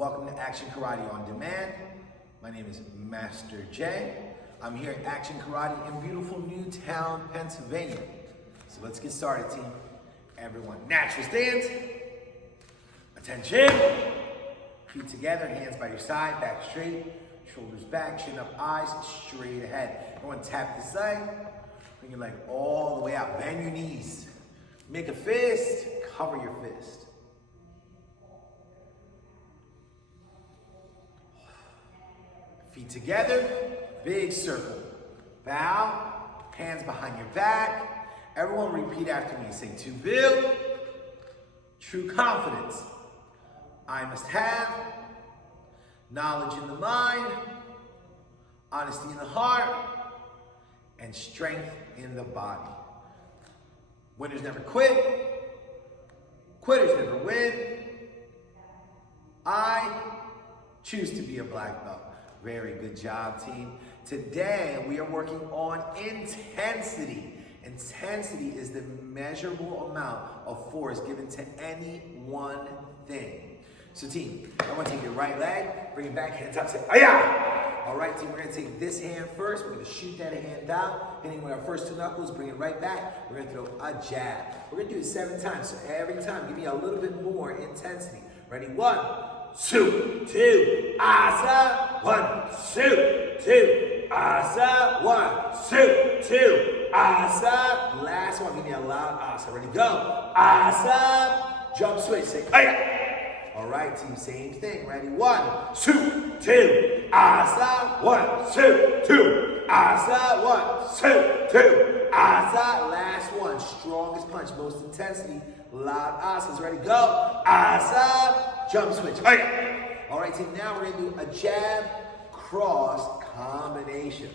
Welcome to Action Karate on Demand. My name is Master J. I'm here at Action Karate in beautiful Newtown, Pennsylvania. So let's get started, team. Everyone, natural stance. Attention. Feet together, hands by your side, back straight, shoulders back, chin up, eyes straight ahead. Everyone tap this side. Bring your leg all the way out. Bend your knees. Make a fist. Cover your fist. Feet together, big circle. Bow, hands behind your back. Everyone repeat after me. Say, to build true confidence, I must have knowledge in the mind, honesty in the heart, and strength in the body. Winners never quit. Quitters never win. I choose to be a black belt. Very good job, team. Today, we are working on intensity. Intensity is the measurable amount of force given to any one thing. So, team, I want to take your right leg, bring it back, hands up, say, "Aya!" All right, team, we're going to take this hand first. We're going to shoot that hand down, hitting with our first two knuckles, bring it right back. We're going to throw a jab. We're going to do it 7 times, so every time, give me a little bit more intensity. Ready? 1, 2, 2, asa, 1, 2, 2, asa, 1, 2, 2, asa. Last one, give me a loud asa. Ready, go. Asa, jump switch, say, "Aya!" All right, team, same thing. Ready, 1, 2, 2, asa, 1, 2, 2, asa, 1, 2, 2, asa. Last one, strongest punch, most intensity, loud asas. Ready, go. Asa, jump switch. All right, team, now we're going to do a jab cross combination.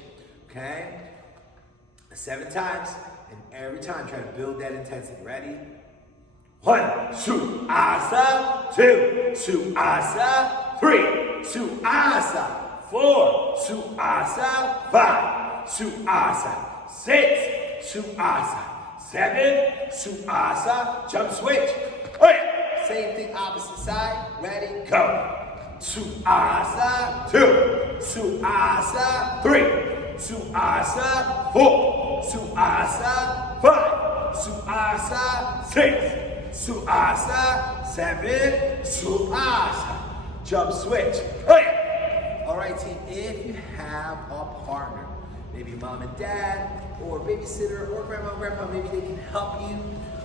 Okay? 7 times, and every time try to build that intensity. Ready? 1, 2, asa, 2, 2, asa, 3, 2, asa, 4, 2, asa, 5, 2, asa, 6, 2, asa, 7, 2, asa, jump switch. Same thing, opposite side. Ready, go. 2 asa, 2, 2 asa, 3, 2 asa, 4, 2 asa, 5, 2 asa, 6, 2 asa, 7, 2 asa. Jump switch. All right, team, if you have a partner, maybe mom and dad, or babysitter, or grandma and grandpa, maybe they can help you.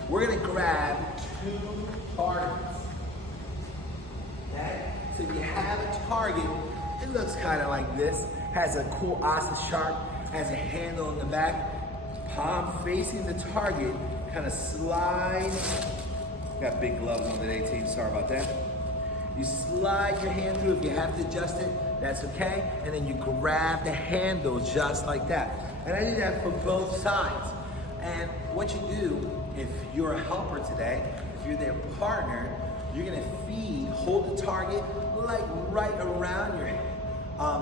We're gonna grab 2 targets. Okay? So if you have a target, it looks kind of like this. Has a cool asa sharp, has a handle in the back, palm facing the target, kind of slide. Got big gloves on today, team, sorry about that. You slide your hand through. If you have to adjust it, that's okay. And then you grab the handle just like that. And I do that for both sides. And what you do, if you're a helper today, if you're their partner, you're gonna hold the target like right around your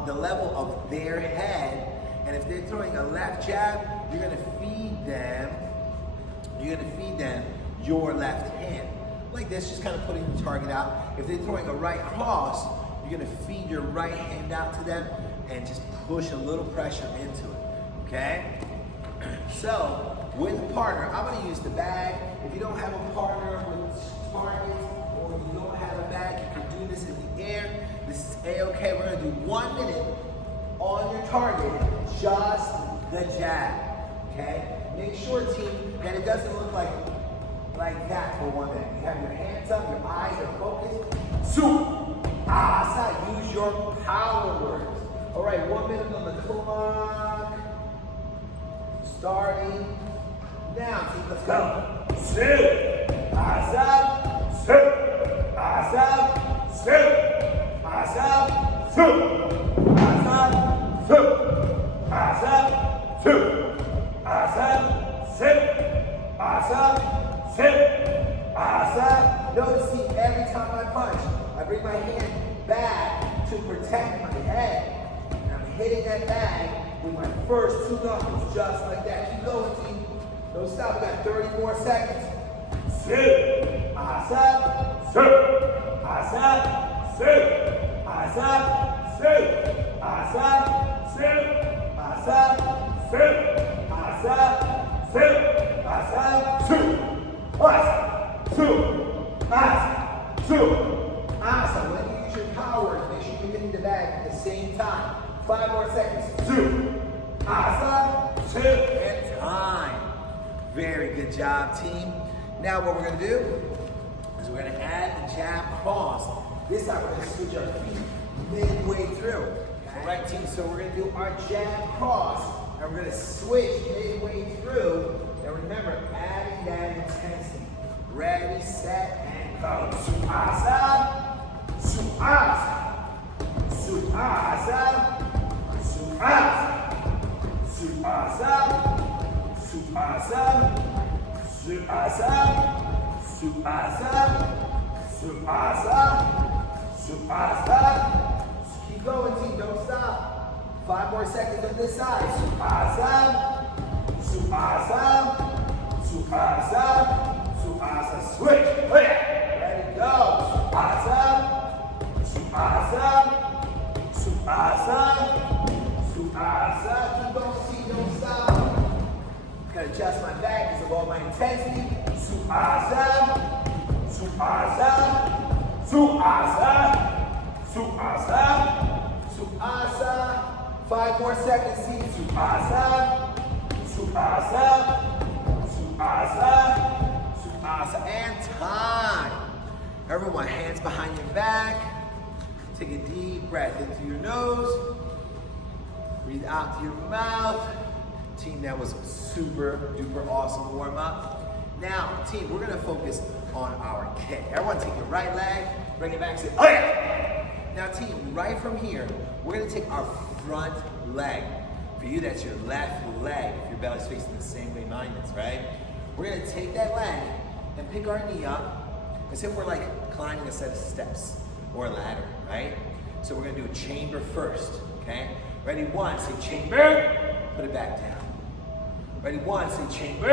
the level of their head. And if they're throwing a left jab, you're gonna feed them your left hand. Like this, just kind of putting the target out. If they're throwing a right cross, you're gonna feed your right hand out to them and just push a little pressure into it, okay? So, with a partner, I'm gonna use the bag. If you don't have a partner with targets, or you don't have a bag, you can do this in the air. This is A-okay. We're gonna do 1 minute on your target, just the jab, okay? Make sure, team, that it doesn't look like that for 1 minute. You have your hands up, your eyes are focused. Su, asa, use your power words. All right, 1 minute on the clock. Starting now, team, let's go. Su, asa, su, asa, su, asa, su, asa, su, asa, su, asa, su, asa, sit, asa. Notice, see, every time I punch, I bring my hand back to protect my head. And I'm hitting that bag with my first 2 knuckles, just like that. Keep going, team. Don't stop. We got 30 more seconds. Sit, asa, sit, asa, Awesome. When you use your powers, make sure you're hitting the bag at the same time. 5 more seconds. And time. Very good job, team. Now what we're going to do is we're going to add the jab cross. This time we're going to switch our feet midway through. All right, team, so we're going to do our jab cross, and we're going to switch midway through. And remember, adding that intensity. Ready, set, and go. Suhasa, suhasa, suhasa, suhasa, suhasa, suhasa, suhasa, suhasa, suhasa, suhasa. Keep going, team, don't stop. 5 more seconds on this side. Suhasa, suhasa, suhasa, suhasa. Switch. Ready, go. Suhasa, suhasa, suhasa, suhasa. Keep going, team, don't stop. Gotta adjust my back because of all my intensity. Suhasa, suhasa, suhasa, suhasa, suhasa. 5 more seconds, team. Suhasa, suhasa, suhasa, suhasa, and time. Everyone, hands behind your back. Take a deep breath into your nose. Breathe out to your mouth. Team, that was super duper awesome warm up. Now, team, we're gonna focus on our kick. Everyone take your right leg, bring it back, say, oh yeah! Now, team, right from here, we're gonna take our front leg. For you, that's your left leg, if your belly's facing the same way mine is, right? We're gonna take that leg and pick our knee up as if we're like climbing a set of steps or a ladder, right? So we're gonna do a chamber first, okay? Ready, 1, say chamber, put it back down. Ready, 1, say chamber,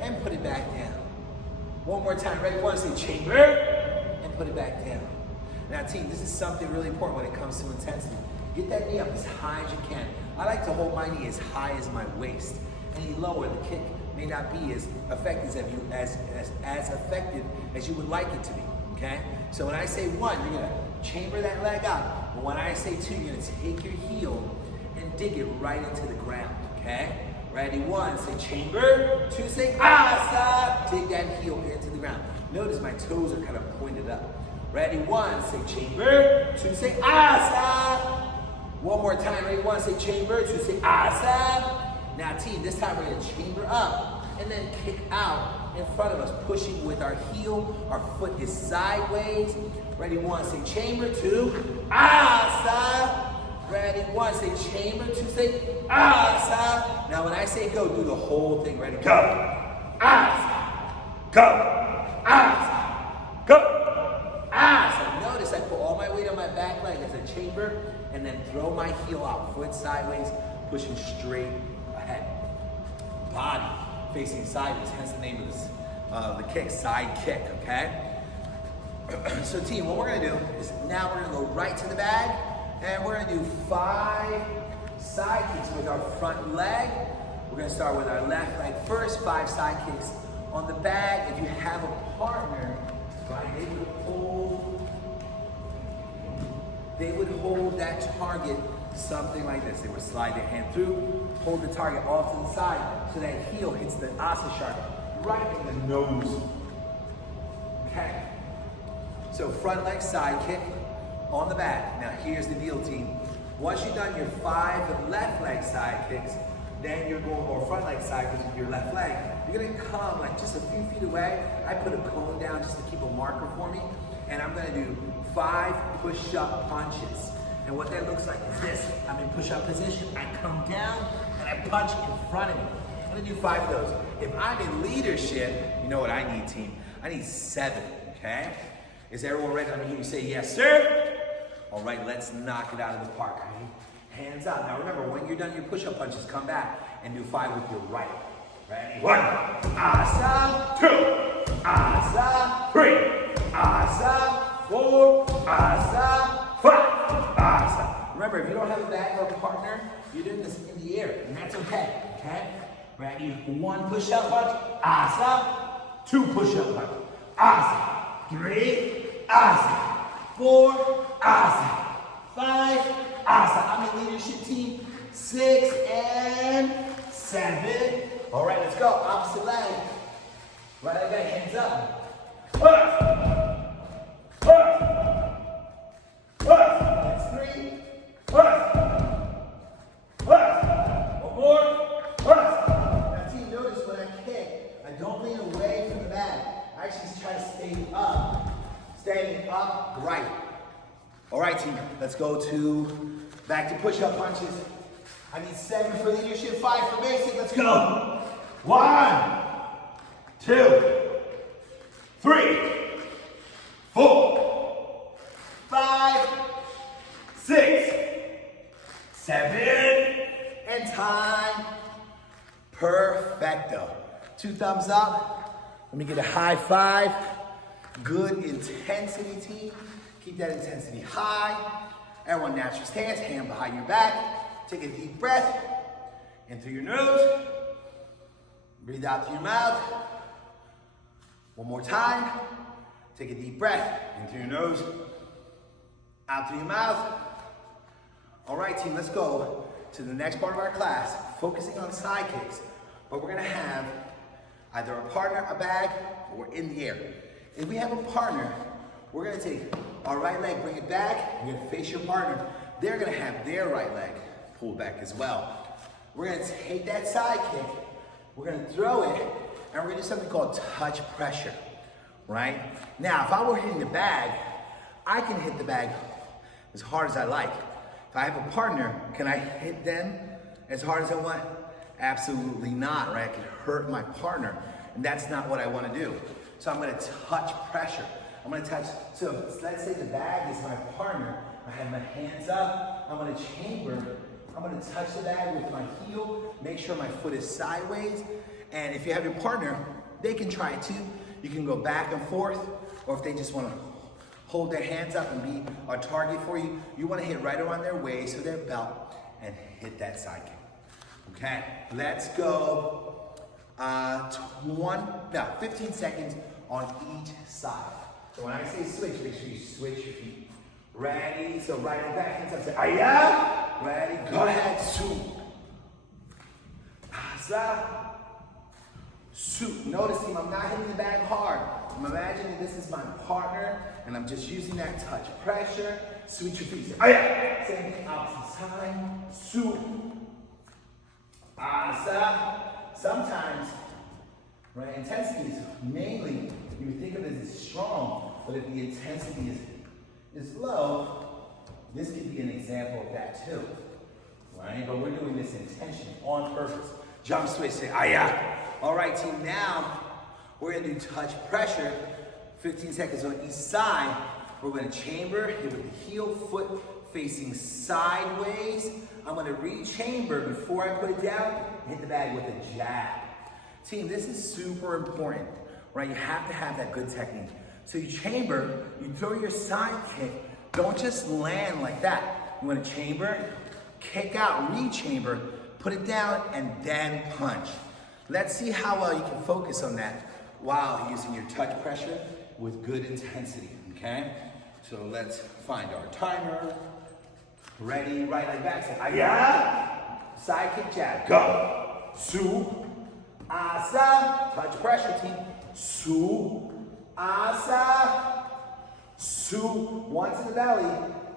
and put it back down. One more time, ready, 1, say chamber, and put it back down. Now team, this is something really important when it comes to intensity. Get that knee up as high as you can. I like to hold my knee as high as my waist. Any lower, the kick may not be as effective as effective as you would like it to be, okay? So when I say 1, you're gonna chamber that leg out. But when I say 2, you're gonna take your heel and dig it right into the ground, okay? Ready, 1, say chamber. 2, say asa. Dig that heel into the ground. Notice my toes are kind of pointed up. Ready, 1, say chamber. 2, say asa. One more time, ready, 1, say chamber. 2, say asa. Now team, this time we're gonna chamber up and then kick out in front of us, pushing with our heel. Our foot is sideways. Ready, 1, say chamber. 2, asa. Ready, 1, say chamber. 2, say asa. Now when I say go, do the whole thing. Ready, go. Asa. Go. Asa. Go. Asa. Notice I put all my weight on my back leg as a chamber and then throw my heel out. Foot sideways, pushing straight ahead. Body facing sideways, hence the name of this, the kick, side kick, okay? So team, what we're gonna do is now we're gonna go right to the bag and we're gonna do 5 side kicks with our front leg. We're gonna start with our left leg first, 5 side kicks on the bag. If you have a partner, right, they would hold that target something like this. They would slide their hand through, hold the target off to the side so that heel hits the asa shark right in the nose. Okay. So front leg side kick on the back. Now here's the deal, team. Once you've done your 5 left leg side kicks, then you're going, or front leg side kicks with your left leg, you're gonna come like just a few feet away. I put a cone down just to keep a marker for me, and I'm gonna do 5 push-up punches. And what that looks like is this. I'm in push-up position, I come down, and I punch in front of me. I'm gonna do 5 of those. If I'm in leadership, you know what I need, team? I need 7, okay? Is everyone ready? I'm gonna hear you say, yes, sir. All right, let's knock it out of the park, right? Hands out. Now remember, when you're done your push-up punches, come back and do 5 with your right. Ready? 1, asa, 2, asa, 3, asa, 4, asa, 5, asa. Remember, if you don't have a bag or a partner, you're doing this in the air, and that's okay, okay? Ready? 1 push-up punch, asa. 2 push-up punch, asa. 3, asa. 4, asa. 5, asa. I'm in leadership team. 6 and 7. All right, let's go. Opposite leg. Right leg back, hands up. That's 3. One more. Now, team, notice when I kick, I don't lean away from the bag. I actually try to stay up. Standing upright. All right, team, let's go to back to push-up punches. I need 7 for leadership, 5 for basic. Let's go. 1, 2, 3, 4, 5, 6, 7, and time. Perfecto. 2 thumbs up. Let me get a high five. Good intensity, team. Keep that intensity high. Everyone, natural stance, hand behind your back. Take a deep breath. In through your nose. Breathe out through your mouth. One more time. Take a deep breath. In through your nose. Out through your mouth. All right, team, let's go to the next part of our class, focusing on side kicks. But we're gonna have either a partner, a bag, or in the air. If we have a partner, we're gonna take our right leg, bring it back. You're gonna face your partner. They're gonna have their right leg pulled back as well. We're gonna take that side kick, we're gonna throw it, and we're gonna do something called touch pressure, right? Now, if I were hitting the bag, I can hit the bag as hard as I like. If I have a partner, can I hit them as hard as I want? Absolutely not, right? I could hurt my partner, and that's not what I wanna do. So I'm gonna touch pressure. I'm gonna touch, so let's say the bag is my partner. I have my hands up, I'm gonna chamber. I'm gonna touch the bag with my heel, make sure my foot is sideways. And if you have your partner, they can try it too. You can go back and forth, or if they just wanna hold their hands up and be our target for you, you wanna hit right around their waist or their belt and hit that side kick. Okay, let's go 15 seconds on each side. So when I say switch, make sure you switch your feet. Ready? So right and back, hands up, say, aya. Ready? Go ahead, su. Asa. Su. Notice, team, I'm not hitting the bag hard. I'm imagining this is my partner, and I'm just using that touch pressure. Switch your feet. Say, aya. Same thing, opposite side. Su. Asa. Sometimes, right, intensity is mainly, you would think of it as strong, but if the intensity is low, this could be an example of that too, right? But we're doing this intention, on purpose. Jump switch, say, aya. All right, team, now we're gonna do touch pressure, 15 seconds on each side. We're gonna chamber, hit with the heel, foot facing sideways. I'm gonna re-chamber before I put it down, and hit the bag with a jab. Team, this is super important, right? You have to have that good technique. So you chamber, you throw your side kick, don't just land like that. You wanna chamber, kick out, re-chamber, put it down, and then punch. Let's see how well you can focus on that while using your touch pressure with good intensity, okay? So let's find our timer. Ready, right leg back, say, aya. Side kick jab, go. Su, asa, touch pressure, team. Su, asa, su. Once in the belly,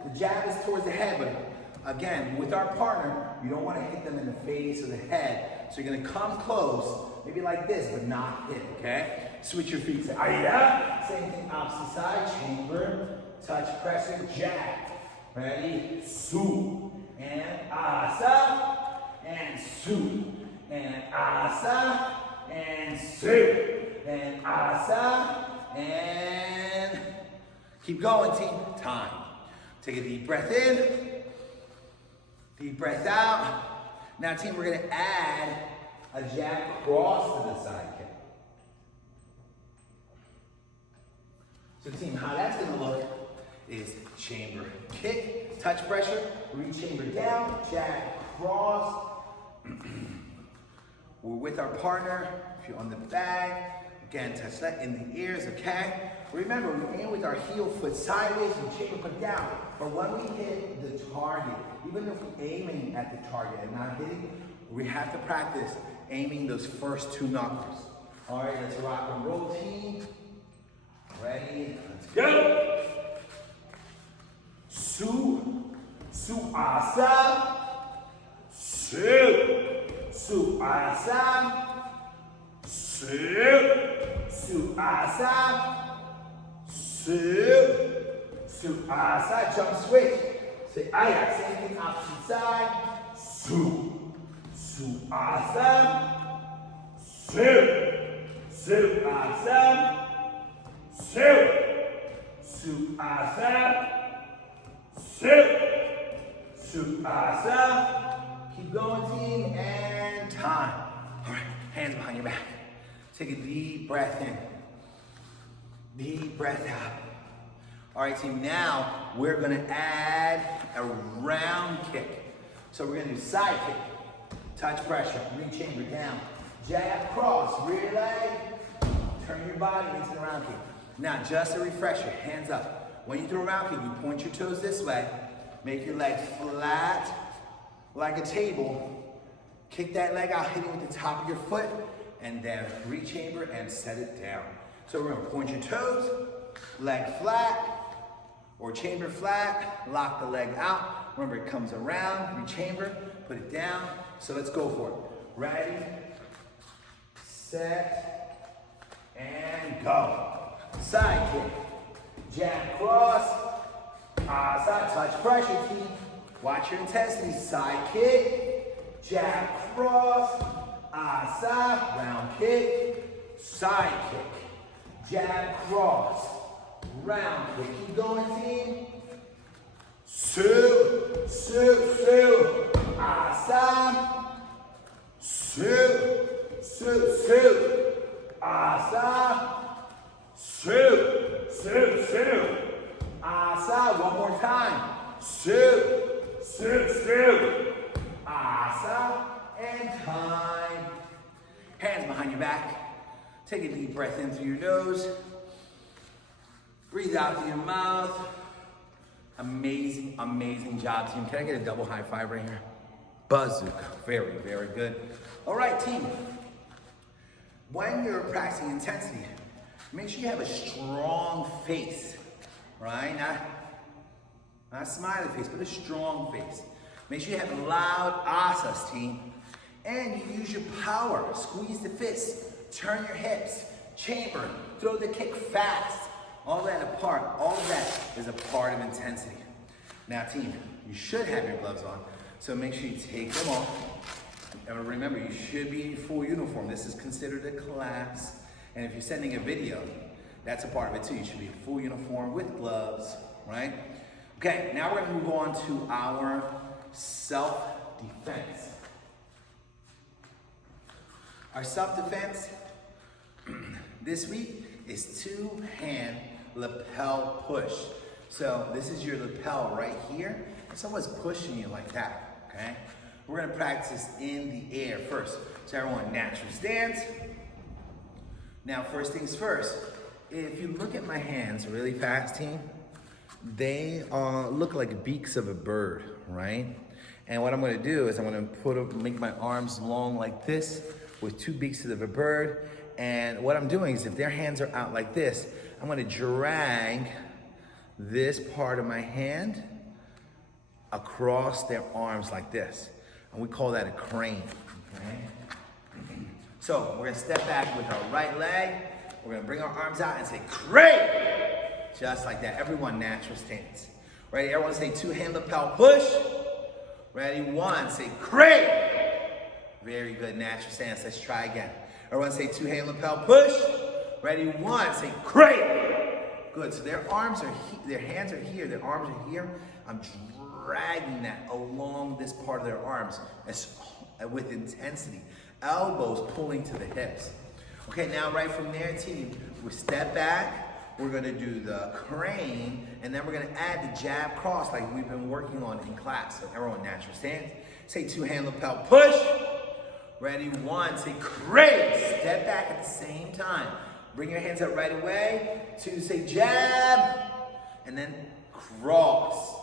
the jab is towards the head, but again, with our partner, you don't want to hit them in the face or the head. So you're gonna come close, maybe like this, but not hit, okay? Switch your feet, say, aya. Same thing, opposite side, chamber, touch pressure, jab. Ready? Su, and asa, and su, and asa, and su, and asa, and keep going, team. Time. Take a deep breath in, deep breath out. Now, team, we're gonna add a jab cross to the side kick. So, team, how that's gonna look is chamber kick, touch pressure, re-chamber down, jab, cross. We're with our partner. If you're on the bag, again, touch that in the ears, okay? Remember, we aim with our heel foot sideways and chamber put down. But when we hit the target, even if we're aiming at the target and not hitting, we have to practice aiming those first two knuckles. All right, let's rock and roll, team. Ready? Let's go. Su-asa. Su-asa. Su-asa. Su-asa. Jump switch. Say aya. Same thing, opposite side. Su-asa. Su-asa. Su-asa. Su-asa. Keep going, team, and time. All right, hands behind your back. Take a deep breath in. Deep breath out. All right, team, now we're gonna add a round kick. So we're gonna do side kick, touch pressure, re-chamber down, jab, cross, rear leg, turn your body into the round kick. Now, just a refresher, hands up. When you throw a round kick, you point your toes this way, make your leg flat like a table, kick that leg out, hit it with the top of your foot, and then re-chamber and set it down. So we're gonna point your toes, leg flat, or chamber flat, lock the leg out. Remember, it comes around, re-chamber, put it down. So let's go for it. Ready, set, and go. Side kick, jab, cross, asa, touch pressure, team. Watch your intensity. Side kick, jab, cross, asa, round kick, side kick, jab, cross, round kick. Keep going, team. Asa, asa, asa. One more time. Asa, and time. Hands behind your back. Take a deep breath in through your nose. Breathe out through your mouth. Amazing, amazing job, team. Can I get a double high five right here? Bazooka. Very, very good. All right, team. When you're practicing intensity, make sure you have a strong face, right? Not a smiley face, but a strong face. Make sure you have loud asas, team. And you use your power. Squeeze the fists, turn your hips, chamber, throw the kick fast. All that apart, all of that is a part of intensity. Now, team, you should have your gloves on, so make sure you take them off. And remember, you should be in full uniform. This is considered a class. And if you're sending a video, that's a part of it too. You should be in full uniform with gloves, right? Okay, now we're gonna move on to our self-defense. Our self-defense this week is two-hand lapel push. So this is your lapel right here, and someone's pushing you like that, okay? We're gonna practice in the air first. So everyone, natural stance. Now, first things first, if you look at my hands really fast, team, they look like beaks of a bird, right? And what I'm gonna do is I'm gonna make my arms long like this with two beaks of a bird. And what I'm doing is if their hands are out like this, I'm gonna drag this part of my hand across their arms like this. And we call that a crane, okay? So we're gonna step back with our right leg. We're gonna bring our arms out and say crane. Just like that. Everyone, natural stance. Ready? Everyone say two-hand lapel push. Ready? One, say crane. Very good, natural stance. Let's try again. Everyone say two-hand lapel push. Ready? One, say crane. Good, so their arms are their hands are here, their arms are here. I'm dragging that along this part of their arms with intensity. Elbows pulling to the hips. Okay, now right from there, team, we step back We're gonna do the crane, and then we're gonna add the jab cross like we've been working on in class. So everyone, natural stance. Say two-hand lapel push. Ready, one, say crane. Step back at the same time. Bring your hands up right away. Two, say jab, and then cross.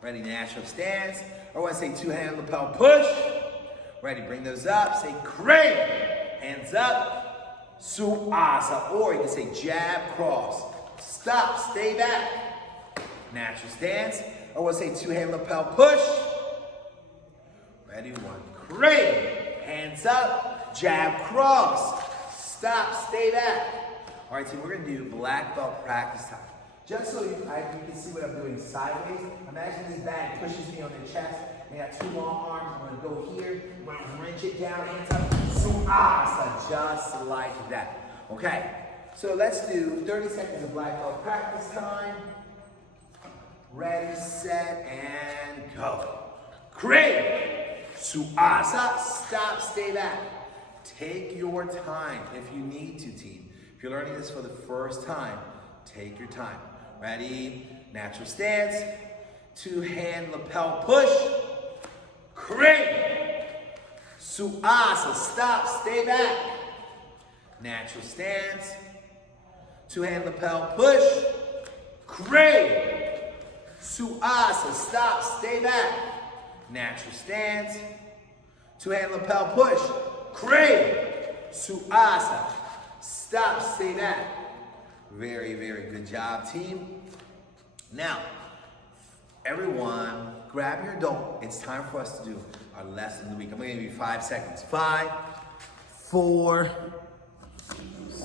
Ready, natural stance. Everyone say two-hand lapel push. Ready, bring those up. Say crane. Hands up. Suasa. Or you can say jab, cross. Stop, stay back. Natural stance. Everyone say two-hand lapel push. Ready, one, crane. Hands up, jab, cross. Stop, stay back. All right, team, we're gonna do black belt practice time. Just so you can see what I'm doing sideways. Imagine this bag pushes me on the chest. I got two long arms. I'm gonna go here. I'm gonna wrench it down, hands up. Suasa, just like that. Okay, so let's do 30 seconds of black belt practice time. Ready, set, and go. Crane. Suasa, stop, stay back. Take your time if you need to, team. If you're learning this for the first time, take your time. Ready? Natural stance. Two-hand lapel push. Crane. Suasa, stop, stay back. Natural stance. Two-hand lapel push. Crane. Suasa, stop, stay back. Natural stance. Two-hand lapel push. Crane. Suasa. Stop, stay back. Very, very good job, team. Now, everyone, grab your dope. It's time for us to do our lesson of the week. I'm going to give you 5 seconds. 5, 4,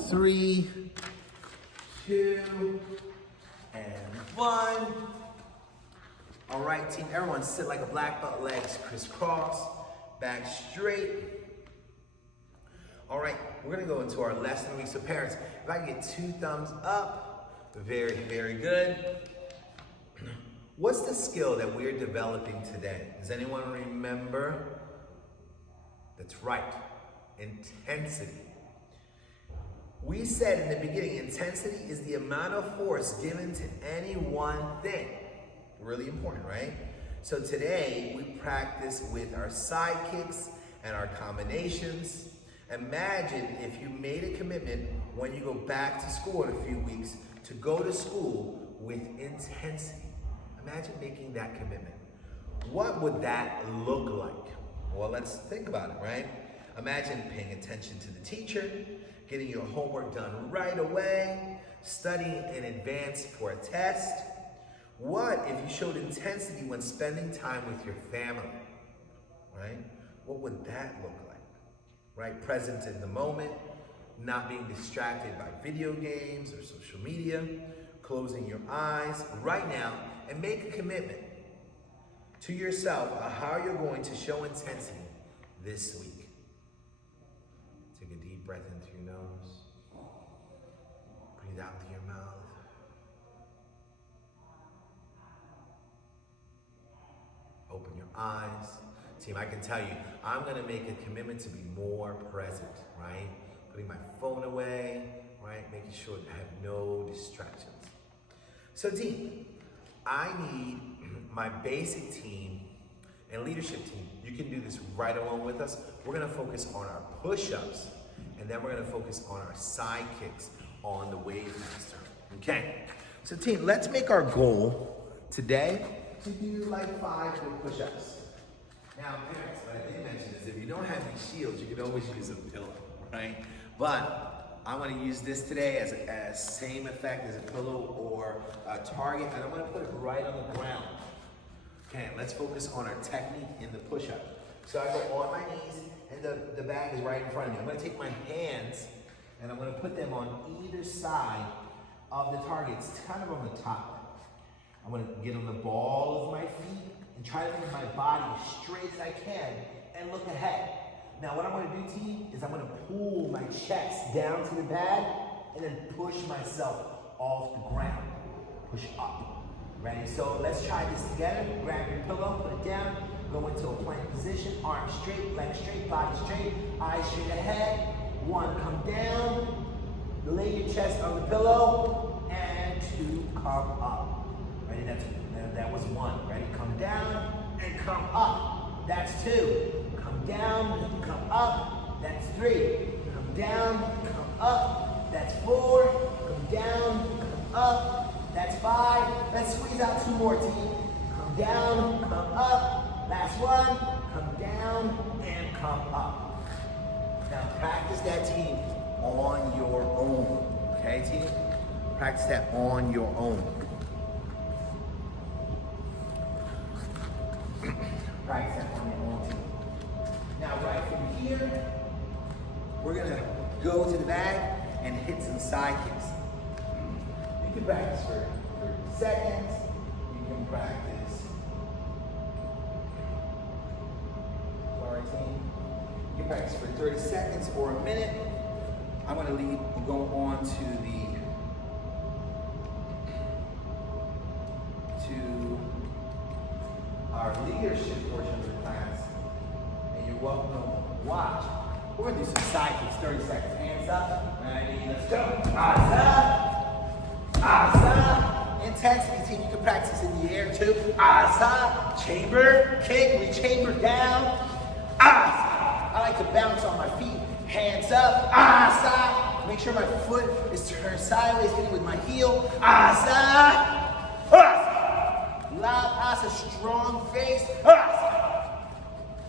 3, 2, and 1. All right, team, everyone sit like a black belt, legs crisscross, back straight. All right, we're gonna go into our lesson of the week. So parents, if I can get 2 thumbs up, very, very good. What's the skill that we're developing today? Does anyone remember? That's right, intensity. We said in the beginning, intensity is the amount of force given to any one thing. Really important, right? So today we practice with our side kicks and our combinations. Imagine if you made a commitment when you go back to school in a few weeks to go to school with intensity. Imagine making that commitment. What would that look like? Well, let's think about it, right? Imagine paying attention to the teacher, getting your homework done right away, studying in advance for a test. What if you showed intensity when spending time with your family, right? What would that look like, right? Present in the moment, not being distracted by video games or social media, closing your eyes right now and make a commitment to yourself on how you're going to show intensity this week. Take a deep breath into your nose, breathe out through your mouth. Open your eyes. Team, I can tell you, I'm gonna make a commitment to be more present, right? Putting my phone away, right? Making sure that I have no distractions. So team, I need my basic team and leadership team. You can do this right along with us. We're gonna focus on our push-ups, and then we're gonna focus on our side kicks on the wave master, okay? So team, let's make our goal today to do like 5 good push-ups. Now, parents, what I did mention is if you don't have these shields, you can always use a pillow, right? But I'm gonna use this today as same effect as a pillow or a target, and I'm gonna put it right on the ground. Okay, let's focus on our technique in the push-up. So I go on my knees, and the bag is right in front of me. I'm gonna take my hands, and I'm gonna put them on either side of the target. It's kind of on the top. I'm gonna get on the ball of my feet and try to make my body as straight as I can and look ahead. Now what I'm gonna do, team, is I'm gonna pull my chest down to the bag and then push myself off the ground. Push up. Ready? So let's try this together. Grab your pillow, put it down, go into a plank position, arms straight, legs straight, body straight, eyes straight ahead. 1, come down, lay your chest on the pillow, and two, come up. Ready, that was one. Ready, come down and come up. That's two. Come down, come up. That's three. Come down, come up. That's four. Come down, come up. That's five. Let's squeeze out two more, team. Come down, come up. Last one. Come down and come up. Now practice that, team, on your own. Okay, team? Practice that on your own. Practice that on your own, team. Now, right from here, we're gonna go to the bag and hit some side kicks. You can practice for 30 seconds. You can practice. Sorry, team. You can practice for 30 seconds or a minute. I'm gonna go on to our leadership portion of the class, and you're welcome to watch. We're gonna do some side kicks, 30 seconds. Hands up, ready, let's go. Asa, asa. Intensity, team, you can practice in the air too. Asa, chamber, kick, we chamber down. Asa, I like to bounce on my feet. Hands up, asa. Make sure my foot is turned sideways, hitting with my heel. Asa, asa. Loud asa, strong face. Asa,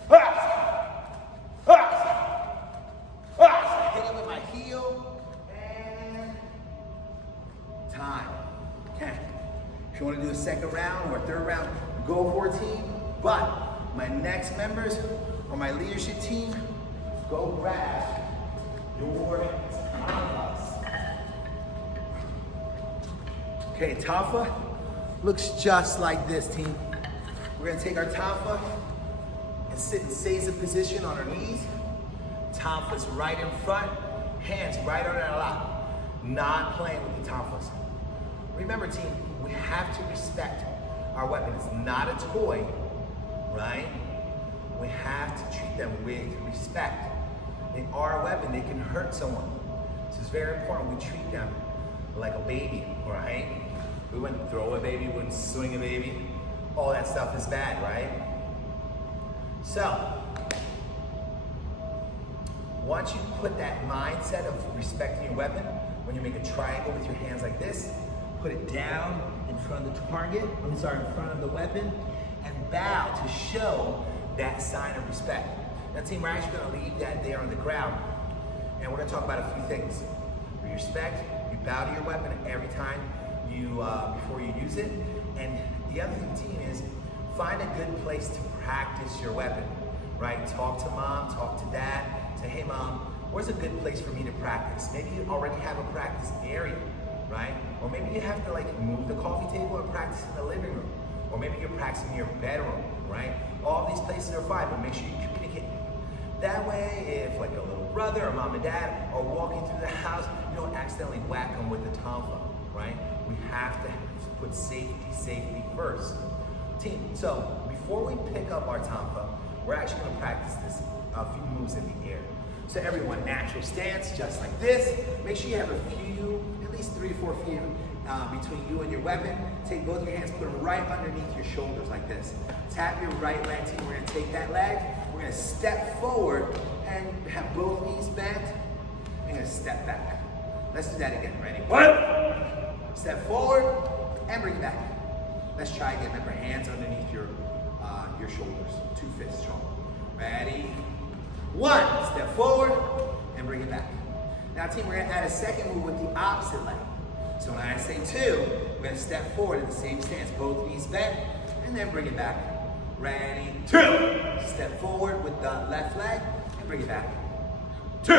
asa, asa, asa. Hitting with my heel. And time. Okay. If you want to do a second round or a third round, go for it, team. But my next members or my leadership team, go grab your tafas. Okay, tafa looks just like this, team. We're gonna take our tafa and sit in seiza position on our knees. Tafa's right in front, hands right on our lap. Not playing with the tafas. Remember, team, we have to respect our weapon. It's not a toy, right? We have to treat them with respect. They are a weapon, they can hurt someone. So it's very important we treat them like a baby, right? We wouldn't throw a baby, we wouldn't swing a baby. All that stuff is bad, right? So, once you put that mindset of respecting your weapon, when you make a triangle with your hands like this, put it down in front of the target, in front of the weapon, and bow to show that sign of respect. Now, team, we're actually going to leave that there on the ground, and we're going to talk about a few things. We respect, you bow to your weapon every time you before you use it, and the other thing, team, is find a good place to practice your weapon, right? Talk to mom, talk to dad, say, hey mom, where's a good place for me to practice? Maybe you already have a practice area, right? Or maybe you have to like move the coffee table and practice in the living room, or maybe you're practicing in your bedroom, right? All these places are fine, but make sure you communicate. That way, if like a little brother or mom and dad are walking through the house, you don't accidentally whack them with the tonfa, right? We have to put safety first. Team, so before we pick up our tonfa, we're actually gonna practice this, a few moves in the air. So everyone, natural stance, just like this. Make sure you have a few, at least 3 or 4 feet between you and your weapon. Take both your hands, put them right underneath your shoulders like this. Tap your right leg, team. We're gonna take that leg. We're gonna step forward and have both knees bent. We're gonna step back. Let's do that again. Ready? 1. Step forward and bring it back. Let's try again. Remember, hands underneath your shoulders. 2 fists strong. Ready? 1. Step forward and bring it back. Now, team, we're gonna add a second move with the opposite leg. So when I say 2, we're gonna step forward in the same stance, both knees bent, and then bring it back. Ready? 2. Step forward with the left leg and bring it back. 2.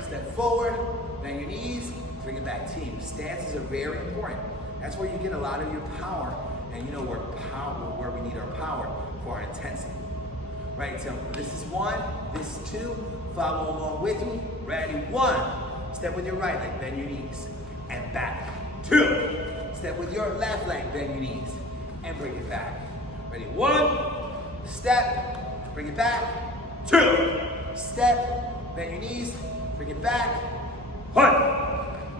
Step forward, bend your knees, bring it back. Team, stances are very important. That's where you get a lot of your power, and you know where we need our power for our intensity. Right, so this is 1, this is 2. Follow along with me. Ready? 1. Step with your right leg, bend your knees, and back. 2. Step with your left leg, bend your knees, and bring it back. Ready? 1. Step, bring it back. 2. Step, bend your knees, bring it back. 1.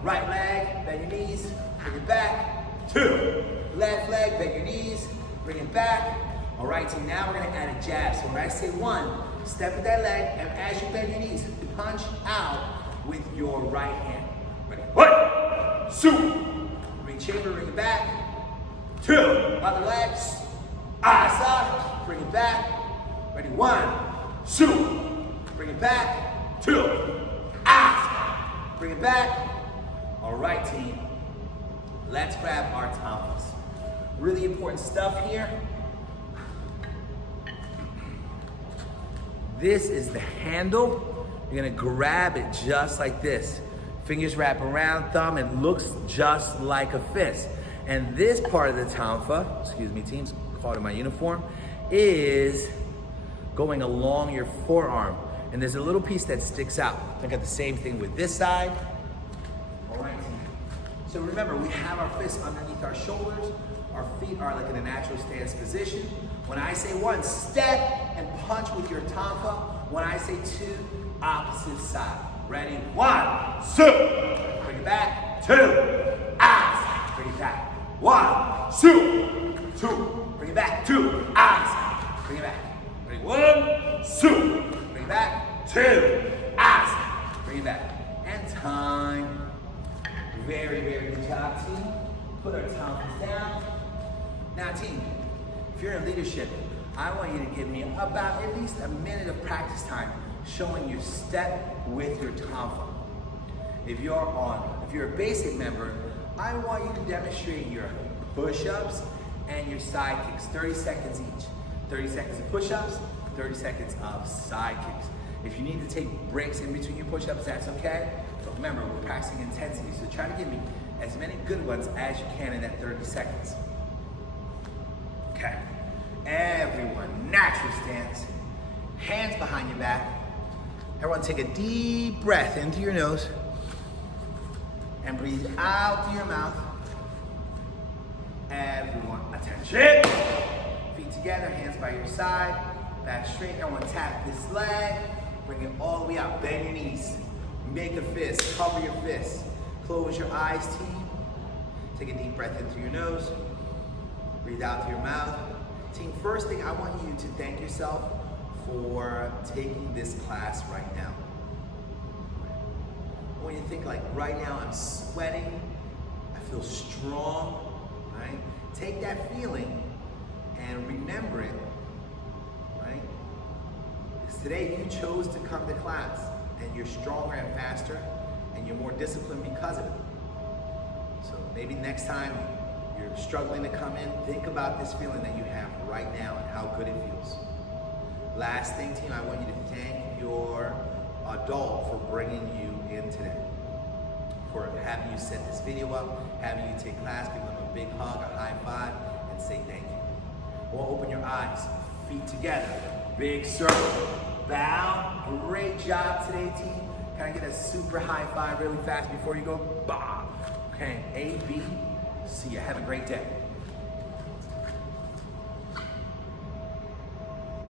Right leg, bend your knees, bring it back. 2. Left leg, bend your knees, bring it back. All right, team, now we're gonna add a jab. So when I say 1, step with that leg, and as you bend your knees, punch out with your right hand. Ready? 1, 2. Bring chamber, bring it back. 2. Other legs. Asa. Bring it back. Ready? 1, 2. Bring it back. 2. Asa. Bring it back. All right, team. Let's grab our tonfas. Really important stuff here. This is the handle. You're gonna grab it just like this. Fingers wrap around, thumb, it looks just like a fist. And this part of the tonfa, excuse me teams, caught in my uniform, is going along your forearm. And there's a little piece that sticks out. I got the same thing with this side. All right, team. So remember, we have our fists underneath our shoulders. Our feet are like in a natural stance position. When I say 1, step and punch with your tonfa. When I say 2, opposite side. Ready? 1, 2. Bring it back. 2. Eyes. Bring it back. 1, 2. 2. Bring it back. 2. Eyes. Bring it back. Ready? 1, 2. Bring it back. 2. Eyes. Bring it back. And time. Very, very good job, team. Put our tonfas down. Now, team, if you're in leadership, I want you to give me about at least a minute of practice time showing your step with your tonfa. If you're a basic member, I want you to demonstrate your push-ups and your side kicks, 30 seconds each. 30 seconds of push-ups, 30 seconds of side kicks. If you need to take breaks in between your push-ups, that's okay. But remember, we're practicing intensity, so try to give me as many good ones as you can in that 30 seconds. Okay, everyone, natural stance, hands behind your back. Everyone take a deep breath into your nose and breathe out through your mouth. Everyone, attention. Feet together, hands by your side, back straight. Everyone tap this leg, bring it all the way out, bend your knees. Make a fist, cover your fist. Close your eyes, team. Take a deep breath in through your nose. Breathe out through your mouth. Team, first thing, I want you to thank yourself for taking this class right now. I want you to think like, right now I'm sweating, I feel strong, right? Take that feeling and remember it, right? Because today you chose to come to class and you're stronger and faster and you're more disciplined because of it. So maybe next time you're struggling to come in, think about this feeling that you have right now and how good it feels. Last thing, team, I want you to thank your adult for bringing you in today, for having you set this video up, having you take class, give them a big hug, a high five, and say thank you. Or open your eyes, feet together, big circle, bow. Great job today, team. Can I get a super high five really fast before you go? Bah. Okay, A, B, C. Have a great day.